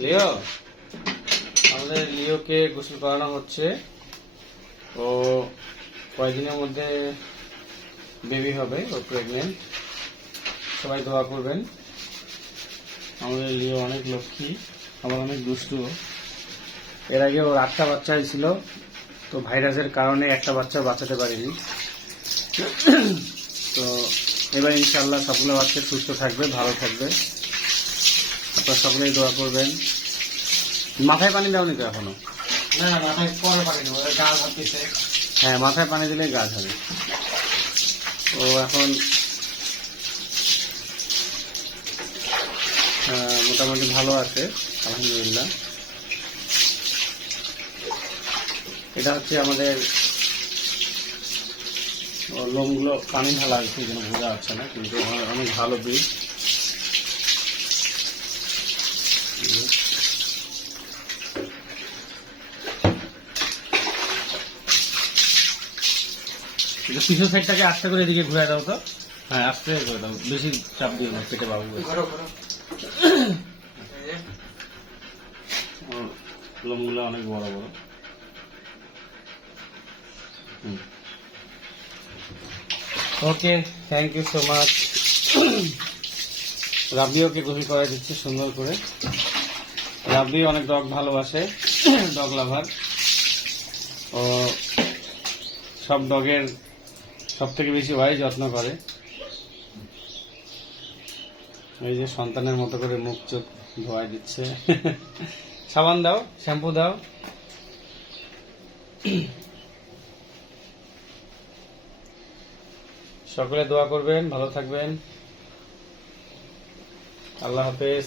লিও? আমাদের লিওকে গোসল করানো হচ্ছে। ও কয়েকদিনের মধ্যে বেবি হবে, ও প্রেগনেন্ট সবাই দোয়া করবেন। আমাদের লিও অনেক লক্ষ্মী আমার অনেক দুষ্টু। এর আগে ওর আটটা বাচ্চা হয়েছিল, তো ভাইরাসের কারণে একটা বাচ্চা বাঁচাতে পারিনি। তো এবার ইনশাল্লাহ সবগুলো বাচ্চা সুস্থ থাকবে, ভালো থাকবে। আপনারা সকলেই দোয়া করবেন। মাথায় পানি দাওনি তো এখনও? না মাথায় পরে পাঠিয়ে দেবো গাল হ্যাঁ মাথায় পানি দিলে গাছ হবে ও এখন মোটামুটি ভালো আছে আলহামদুলিল্লাহ। এটা হচ্ছে আমাদের লোমগুলো পানি ঢালা আছে যেন বোঝা যাচ্ছে না কিন্তু অনেক ভালো বীজ। এটা পিছন সাইডটাকে আস্তে করে এদিকে ঘুরে দাও তো। হ্যাঁ আস্তে করে দাও বেশি চাপ দিও না পেটে বাবু লোমগুলো অনেক বড় বড়। Okay thank you so much রাবিওকে গোসল করে দিচ্ছে সুন্দর করে। রাবি অনেক ডগ ভালোবাসে ডগ লাভার ও সব ডগের সব থেকে বেশি ওয়াই যত্ন করে। এই যে সন্তানের মতো করে মুখ চোখ ধোয়াই দিচ্ছে। সাবান দাও, শ্যাম্পু দাও। সকলে দোয়া করবেন, ভালো থাকবেন। আল্লাহ হাফেজ।